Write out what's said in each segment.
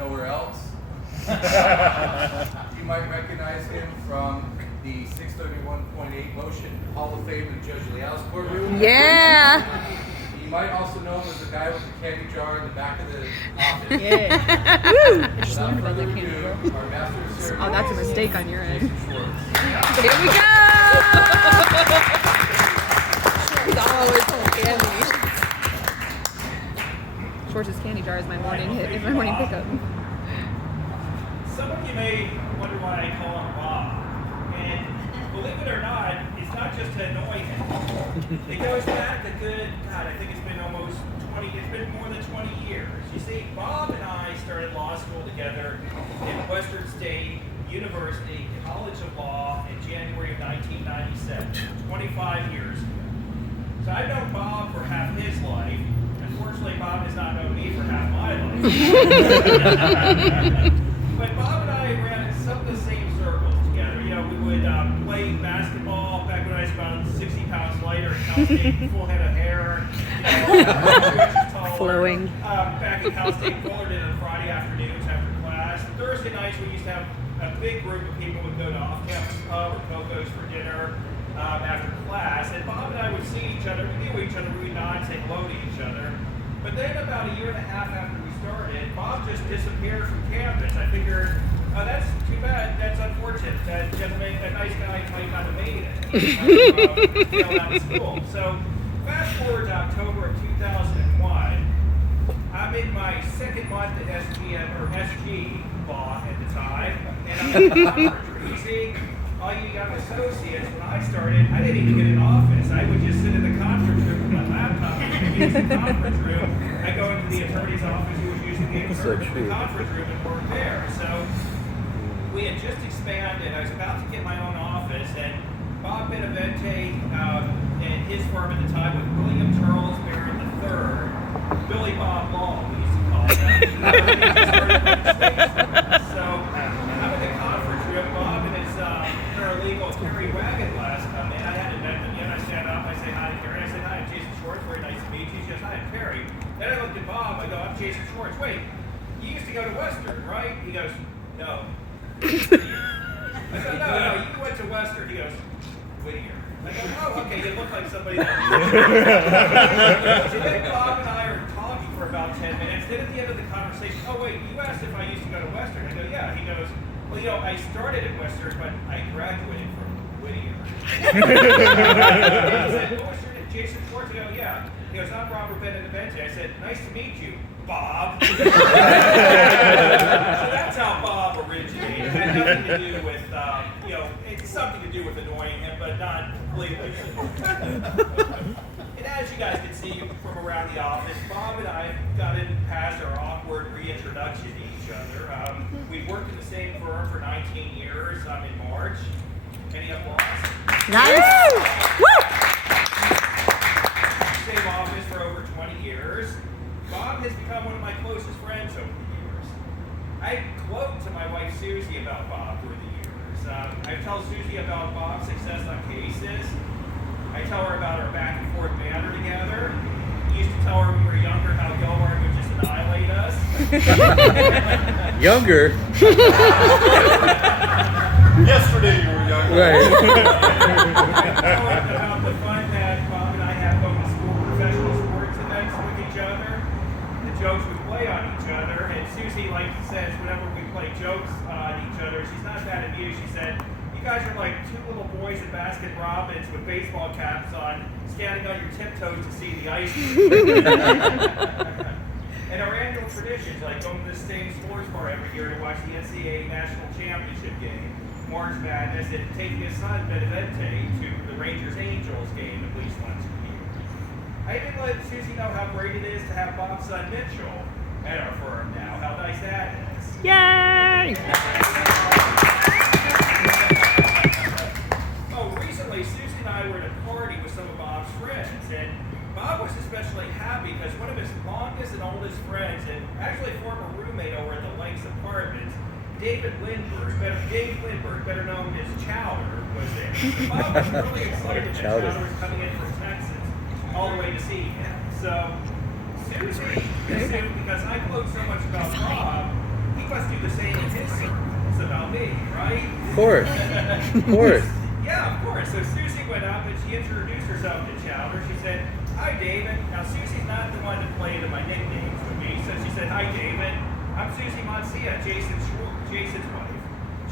nowhere else. You might recognize him from the 631.8 motion Hall of Fame in Judge Leal's courtroom. Yeah. You might also know him as the guy with the candy jar in the back of the office. Yeah. Without further ado, our master of ceremonies. Oh, that's a mistake on your end. Jason Schwartz. Here we go! He's always full of candy. Schwartz's candy jar is my morning hit. Is my morning pickup. Some of you may wonder why I call him Bob. And believe it or not, it's not just to annoy him. It goes back a good, God, I think it's been almost 20, it's been more than 20 years. You see, Bob and I started law school together in Western State University College of Law in January of 1997, 25 years. So I've known Bob for half his life. Unfortunately, Bob has not known me for half my life. But Bob and I ran in some of the same circles together. You know, we would play basketball back when I was about 60 pounds lighter at Cal State, full head of hair, you know, 2 inches taller. Flowing. Back at Cal State Fullerton on Friday afternoons after class. Thursday nights we used to have a big group of people would go to off-campus pub or Coco's for dinner after class. And Bob and I would see each other. We knew each other. We would nod and say hello to each other. But then about a year and a half after we started, Bob just disappeared from campus. I figured, oh, that's too bad. That's unfortunate. That gentleman, that nice guy might not have made it. He failed out of school. So fast forward to October of 2001. I'm in my second month at SG Law at the time, and I'm in the conference room. You see, all you young associates, when I started, I didn't even get an office. I would just sit in the conference room with my laptop and use the conference room. I go into the attorney's office, who was using the conference room, and work there. So we had just expanded. I was about to get my own office, and Bob Benavente and his firm at the time with William Charles Barron III, Billy Bob Law, we used to call him. So I'm in the conference room. Bob and his paralegal Terry Wagenglass come in. I hadn't met them yet. I stand up. I say hi to Terry. I said, hi, I'm Jason Schwartz. Very nice to meet you. She says, hi, I'm Terry. Then I looked at Bob. I go, I'm Jason Schwartz. Wait, you used to go to Western, right? He goes, no. I said, no, you went to Western. He goes, Whittier. I go, oh, okay, you look like somebody that So then Bob and I are talking for about 10 minutes. Then at the end of the conversation, oh, wait, you asked if I used to go to Western. I go, yeah. He goes, well, you know, I started at Western, but I graduated from Whittier. I said, well, what's your name? Jason Schwartz? I go, yeah. He goes, I'm Robert Benavente. I said, nice to meet you, Bob. So that's how Bob originated. It had nothing to do with, you know, it's something to do with annoying him, but not completely. And as you guys can see from around the office, Bob and I got in past our awkward reintroduction to each other. We've worked in the same firm for 19 years. I'm in March. Any applause? Nice! Woo! Same office for over 20 years. Bob has become one of my closest friends over the years. I gloat to my wife Susie about Bob through the years. I tell Susie about Bob's success on cases. I tell her about our back and forth banter together. I used to tell her when we were younger how Gilmore would just annihilate us. Younger? Yesterday you were young. Right. I tell her about the fun that Bob and I have going to professional sports events with each other, the jokes we play on each other, and Susie says whenever we play jokes on each other, she's not that amused. She said, you guys are like two little boys in Baskin Robbins with baseball caps on, standing on your tiptoes to see the ice cream. And our annual traditions, like going to the same sports bar every year to watch the NCAA National Championship game, March Madness, and taking his son Benavente to the Rangers-Angels game at least once a year. I even let Susie know how great it is to have Bob's son Mitchell at our firm now. How nice that is. Yay! Recently, Susie and I were at a party with some of Bob's friends, and Bob was especially happy because one of his longest and oldest friends, and actually former roommate over at the Lakes Apartments, Dave Lindbergh, better known as Chowder, was there. So Bob was really excited that Chowder was coming in from Texas all the way to see him. So Susie assumed, because I gloat so much about Bob, course. Of course. Yeah, of course. So Susie went up and she introduced herself to Chowder. She said, "Hi, David." Now, Susie's not the one that played my nicknames with me, so she said, "Hi, David. I'm Susie Moncia, Jason's wife."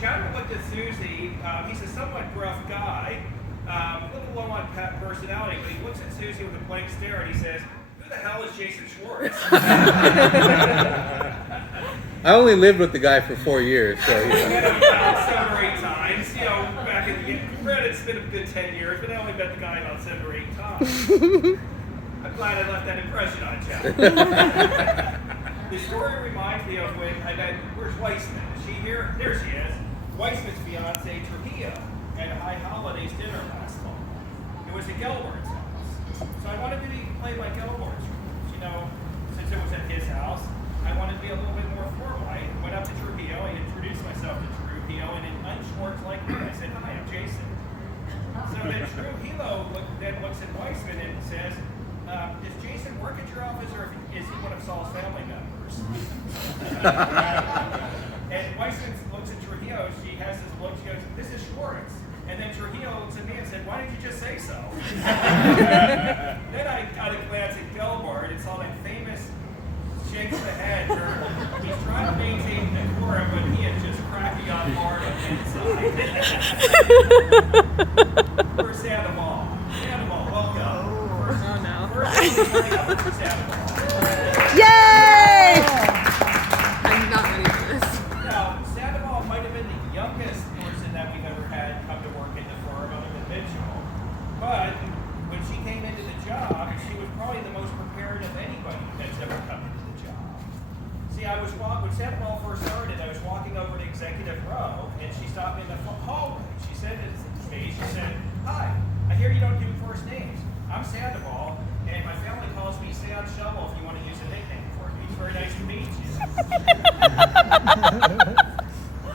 Chowder looked at Susie. He's a somewhat gruff guy, a little low on personality, but he looks at Susie with a blank stare and he says, "Who the hell is Jason Schwartz?" I only lived with the guy for 4 years, so you know. 7 or 8 times. Back in the granted, it's been a good 10 years, but I only met the guy about 7 or 8 times. I'm glad I left that impression on Chowder. The story reminds me of when I met, where's Weissman? Is she here? There she is. Weissman's fiance, Trujillo, at a High Holidays dinner last fall. It was at Gelbart's house. So I wanted to be played by Gelbart's rules. Since it was at his house, I wanted to be a little bit more formal. I went up to Trujillo, I introduced myself to Trujillo, and in unschwartz like me, I said, "Hi, I'm Jason." So then Trujillo then looks at Weissman and says, "Does Jason work at your office, or is he one of Saul's family members?" And Weissman looks at Trujillo, she has this look, she goes, "This is Schwartz." And then Trujillo looks at me and said, "Why didn't you just say so?" Then I got a glance at Gelbart and saw that famous shake of the head where he's trying to maintain decorum, but he is just cracking on hard on the inside. Where's Sandoval? Sandoval, welcome. Oh no. First Sandoval. Yay! I'm not ready for this. Now, Sandoval might have been the youngest person that we've ever had come to work in the firm other than Mitchell. But when she came into the job, she was probably the most prepared of anybody that's ever come into the job. See, when Sandoval first started, I was walking over to Executive Row, and she stopped me in the hallway. She said to me, "Hi, I hear you don't do first names. I'm Sandoval, and my family calls me Sand Shovel if you want to use a nickname for me. It's very nice to meet you."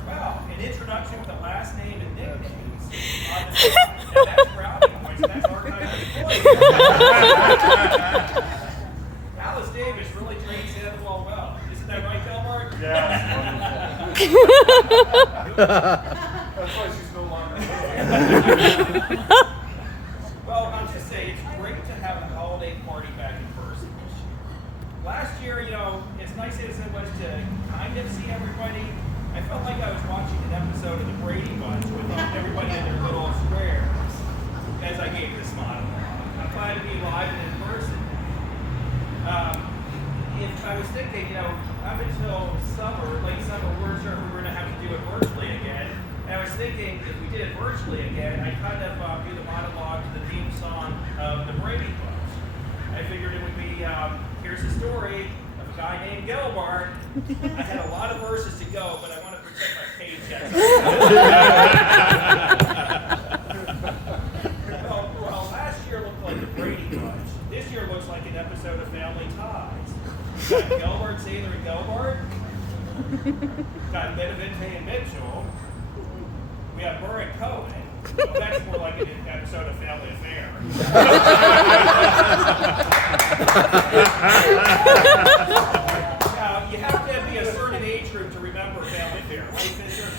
Well, an introduction with the last name and nicknames on the side, and that's brownie points, and that's archived employees. Alice Davis really trained Sandoval well. Isn't that right, Delbart? Yeah. That's why she's no longer. Well, I'll just say it's great to have a holiday party back in person this year. Last year, as nice as it was to kind of see everybody, I felt like I was watching an episode of the Brady Bunch with everybody in their little squares as I gave this monologue. I'm glad to be live and in person. If I was thinking, up until late summer, we're sure we were going to have to do it virtually again. And I was thinking, if we did it virtually again, I'd kind of do the monologue to the theme song of the Brady Bunch. I figured it would be, here's the story of a guy named Gelbart. I had a lot of verses to go, but I want to protect my paycheck. Well, last year looked like the Brady Bunch. This year looks like an episode of Family Ties. We got Gelbart, Sailor, and Gelbart. Got Benavente and Mitchell. We have Burr and Cohen. Well, that's more like an episode of Family Affair. Now, you have to be a certain age group to remember Family Affair, right, Fisher?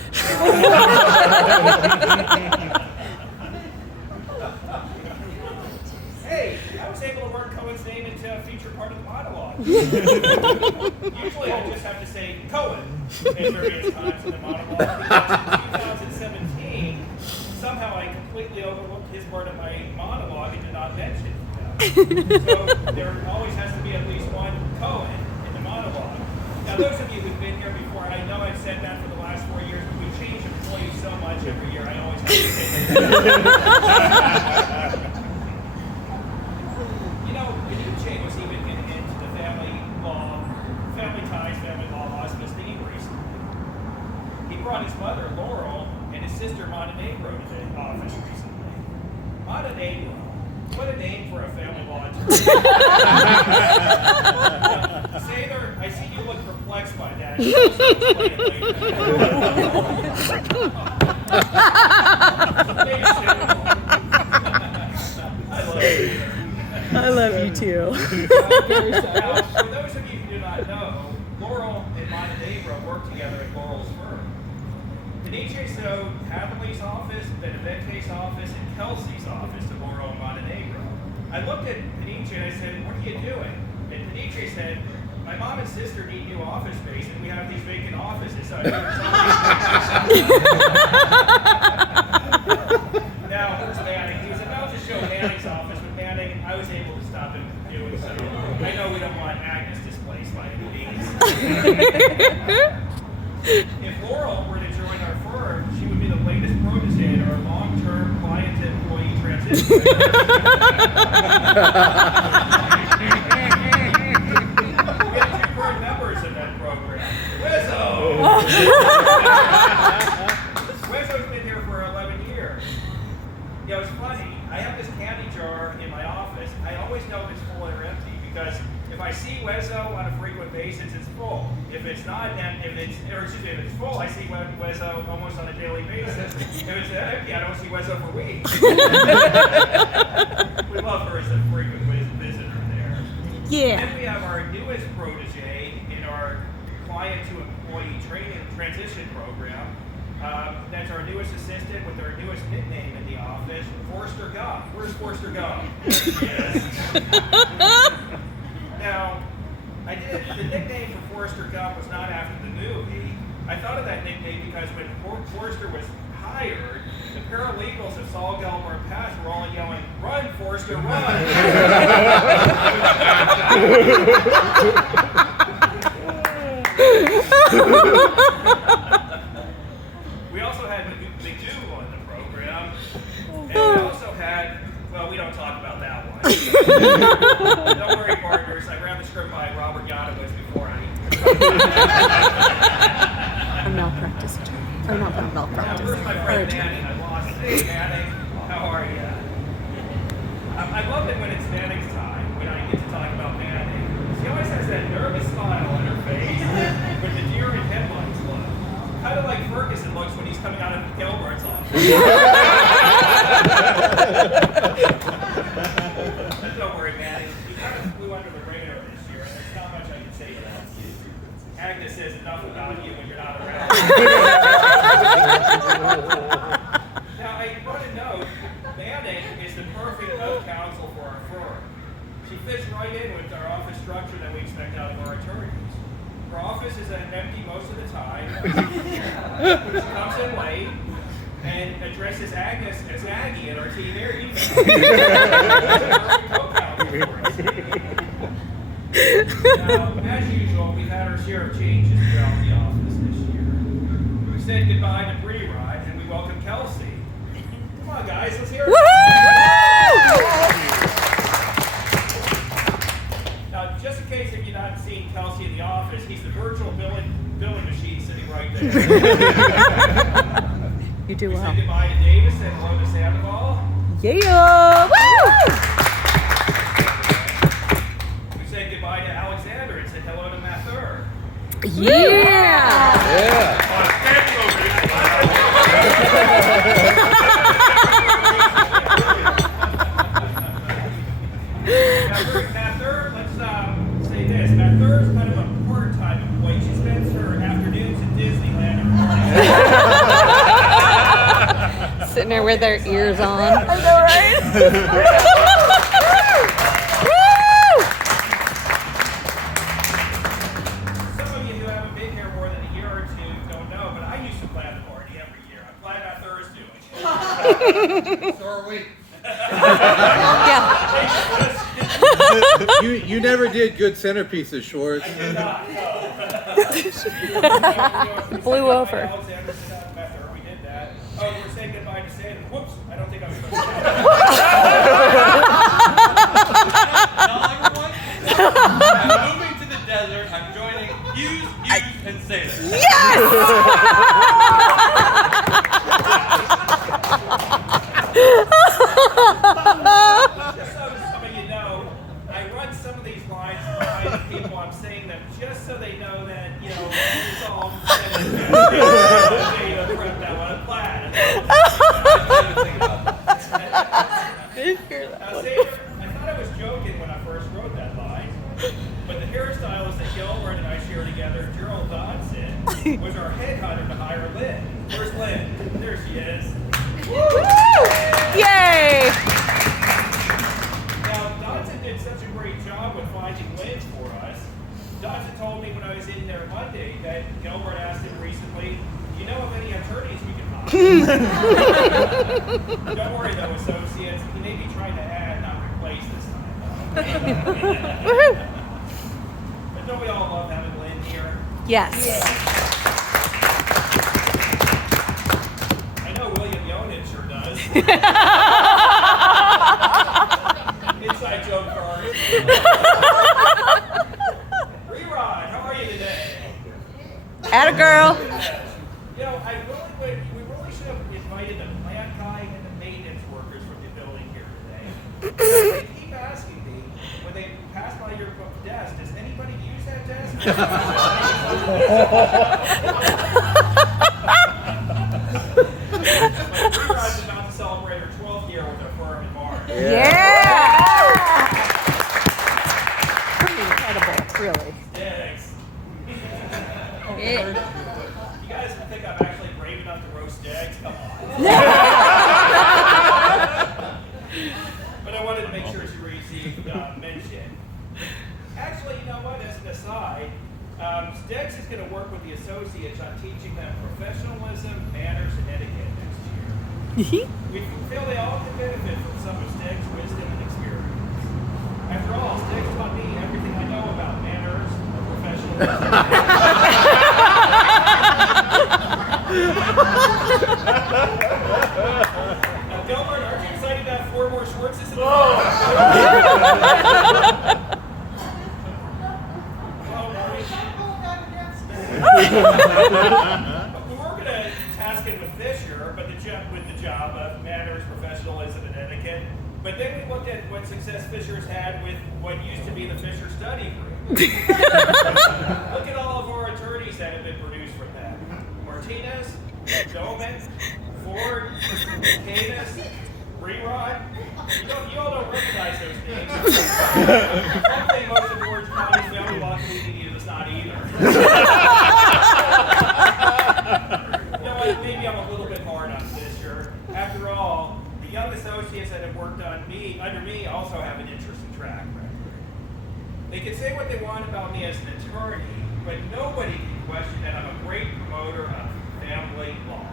Hey, I was able to work Cohen's name into a feature part of the monologue. Usually I just have to say Cohen at various times in the monologue, because in 2017, somehow I completely overlooked his part of my monologue and did not mention him. So there always has to be at least one Cohen in the monologue. Now those of you who've been here before, and I know I've said that for the last 4 years, but we change employees so much every year, I always have to say that. Benucci was even into the family ties, family law hospice theme recently. He brought his mother, Laurel, and his sister, Montenegro, to the office recently. Montenegro. What a name for a family law attorney. Sailor, I see you look perplexed by that. You must explain it later. I love you too. Now, for those of you who do not know, Laurel and Montenegro work together at Laurel's firm. Peniche showed Hadley's office, Benevente's office, and Kelsey's office tomorrow in Montenegro. I looked at Peniche and I said, "What are you doing?" And Peniche said, "My mom and sister need new office space, and we have these vacant offices." So I now, where's Manning? He was about to show Manning's office, but Manning, I was able to stop him from doing so. I know we don't want Agnes displaced by any means. If Laurel were to join our firm, she would be the latest protege in our long-term client-to-employee transition. We have 2 current members in that program. Wizzo! Wizzo's been here for 11 years. You know, it's funny. I have this candy jar in my office. I always know if it's full or empty because if I see Wezzo on a frequent basis, it's full. If it's not, and if it's full, I see Wezzo almost on a daily basis. If it's empty, I don't see Wezzo for weeks. We love her as a frequent visitor there. Yeah. Then we have our newest protege in our client-to-employee training transition program. That's our newest assistant with our newest nickname in the office, Forster Gump. Where's Forster Gump? Yes. Now, the nickname for Forrester Gump was not after the movie. I thought of that nickname because when Forrester was hired, the paralegals of Saul Gelbar Pass were all yelling, "Run, Forrester, run!" We also had McDougal in the program, and we also had, well, we don't talk about that one. Don't worry, partners. I ran the script by Robert Yadowitz before I'm malpractice attorney. Or not malpractice. Now, where's my friend Manning? I lost it. Hey, Manning, how are you? I love it when it's Manning's time, when I get to talk about Manning. She always has that nervous smile on her face with the deer in headlights look. Kind of like Ferguson looks when he's coming out of Gilbert's office. Don't worry, Manning. You kind of flew under the radar this year, and there's not much I can say to that. Agnes says enough about you when you're not around. Now, I want to note, Manning is the perfect co-counsel for our firm. She fits right in with our office structure that we expect out of our attorneys. Her office is empty most of the time. She comes in late and addresses Agnes as Aggie in our team area. Now, as usual, we've had our share of changes throughout the office this year. We said goodbye to Bree Ride and we welcome Kelsey. Come on, guys, let's hear it. Now, just in case if you've not seen Kelsey in the office, he's the virtual billing machine sitting right there. You do We well. said goodbye to Davis and hello to Sandoval. Yeah. Woo! We said goodbye to Alexander and said hello to Mathur. Yeah. Mathur, let's say this. Mathur is kind of a part-time employee. She spends her afternoons at Disneyland and mornings. Sitting there with their ears on. I know, right? Some of you who haven't been here more than a year or two don't know, but I used to plan the party every year. I'm glad Mathur is doing it. So are we. Yeah. You never did good centerpieces, Schwartz. I did not, no. Flew over. Alexander said Mathur, we did that. Oh, we're saying goodbye to Sanders. Whoops, I don't think I was supposed to Tell everyone, I'm moving to the desert. I'm joining Hughes, and Sailor. Yes. Just so some of you know, I run some of these lines behind the people. I'm saying them just so they know that, it's all prep that one plan. Now, Sailor, I thought I was joking when I first wrote that line, but the hairstylist that Gilbert and I share together, Gerald Dodson, was our headhunter to hire Lynn. Where's Lynn? There she is. Yay! Now, Dodson did such a great job with finding Lynn for us. Dodson told me when I was in there Monday that Gilbert asked him recently, do you know of any attorneys we can hire? Don't worry though, associates. He may be trying to add, not replace this time. But don't we all love having Lynn here? Yes. I know William Yonan sure does. Inside joke for ours. Rerod, how are you today? Atta girl. You know, we really should have invited the plant guy and the maintenance workers from the building here today. They keep asking me when they pass by your desk, does anybody use that desk? Rerod's about to celebrate her 12th year with her firm in March. Yeah. Pretty incredible, really. Thanks. Yeah. You guys think I'm actually brave enough to roast eggs? Come on. But I wanted to make sure she received mention. Actually, you know what? As an aside, Stegs is going to work with the associates on teaching them professionalism, manners, and etiquette next year. We feel they all can benefit from some of Stegs' wisdom and experience. After all, Stegs taught me everything I know about manners or professionalism. Now, Gilbert, aren't you excited about 4 more Schwartzes in the We were going to task him with Fisher, but with the job of manners, professionalism, and etiquette. But then we looked at what success Fisher's had with what used to be the Fisher Study Group. Look at all of our attorneys that have been produced from that. Martinez, Doman, Ford, Canis, Rerod. You all don't recognize those names. One thing most of Orange County's family law community does not either. Maybe I'm a little bit hard on Fisher. After all, the young associates that have worked under me also have an interesting track record. They can say what they want about me as an attorney, but nobody can question that I'm a great promoter of family law.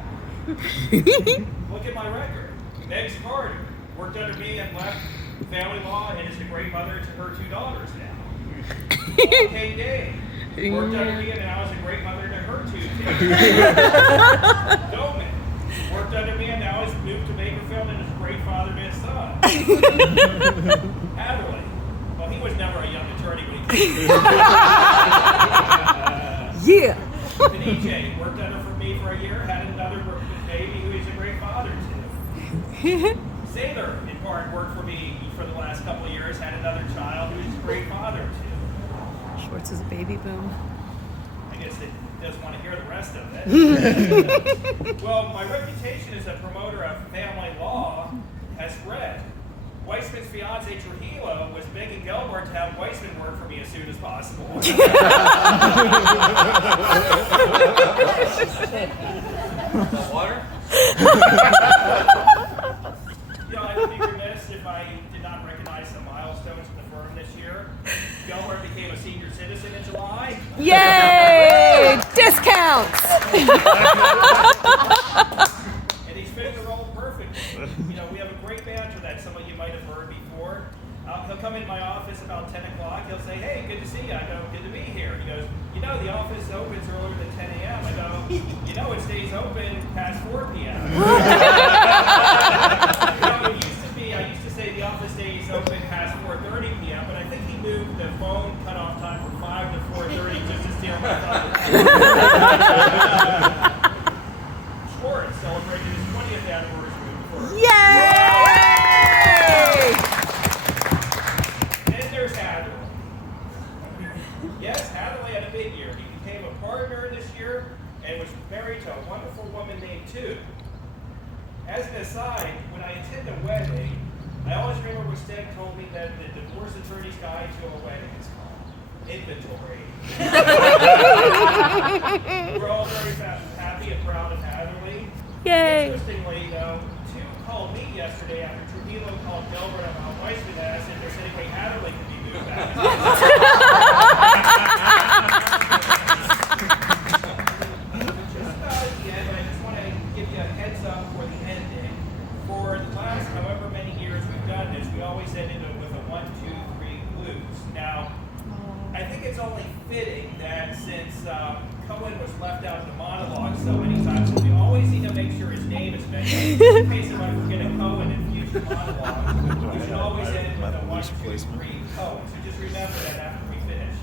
Look at my record. Meg's Carter worked under me and left family law and is a great mother to her 2 daughters now. Kay Day worked under me and now is a great mother to her 2 kids. Doman worked under me and now has moved to Bakerfield and is a great father to his son. Hadley, well, he was never a young attorney when he came. Yeah. DJ worked under for me for a year, had another baby who he's a great father to. Sailor, in part, worked for me for the last couple of years, had another child who he's a great father to. Schwartz is a baby boom. I guess they doesn't want to hear the rest of it. Well, my reputation as a promoter of family law has spread. Weissman's fiance Trujillo was begging Gelbart to have Weissman work for me as soon as possible. Water? You know, I would be remiss if I did not recognize some milestones in the firm this year. Gelbart became a senior citizen in July. Yay! Discounts! And he's fitting the role perfectly. You know, we have a great banter that some of you might have heard before. He'll come in my office about 10 o'clock. He'll say, hey, good to see you. I go, good to be here. He goes, you know, the office opens earlier than 10 a.m. I go, you know, it stays open past 4 p.m. You know, it used to be, I used to say the office stays open past 4:30 p.m., but I think he moved the phone cutoff time from 5 to 4:30 just to steal my thunder. Schwartz celebrated his 20th anniversary with the firm. Yay! Then there's Hadley. Yes, Hadley had a big year. He became a partner this year and was married to a wonderful woman named Tu. As an aside, when I attend a wedding, I always remember what Steg told me that the divorce attorney's guide to a wedding is called inventory. We're all yesterday after Trujillo called Delbert on Mount Weissman and they're saying, hey, Adderley can be moved back. Just about at the end, I just want to give you a heads up for the ending. For the last however many years we've done this, we always ended it with a 1, 2, 3 blues. Now, I think it's only fitting that since Cohen was left out in the monologue so many times, we always need to make sure his name is mentioned. In case if I forget a Cohen in future monologues, we should always end with a 1, 2, 3 Cohen. So just remember that after we finish.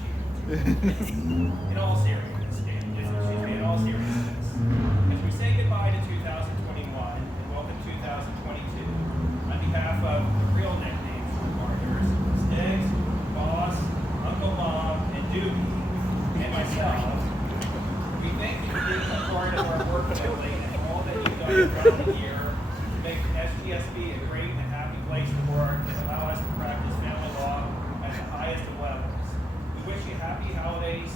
In all seriousness, in all seriousness. As we say goodbye to 2021 and welcome 2022, on behalf of the real nicknames for partners, Stiggs, Boss, Uncle Mom, and Doobie, and myself, we thank you for being a part of our work family and all that you've done throughout the year to make SGSB a great and happy place to work and allow us to practice family law at the highest of levels. We wish you happy holidays,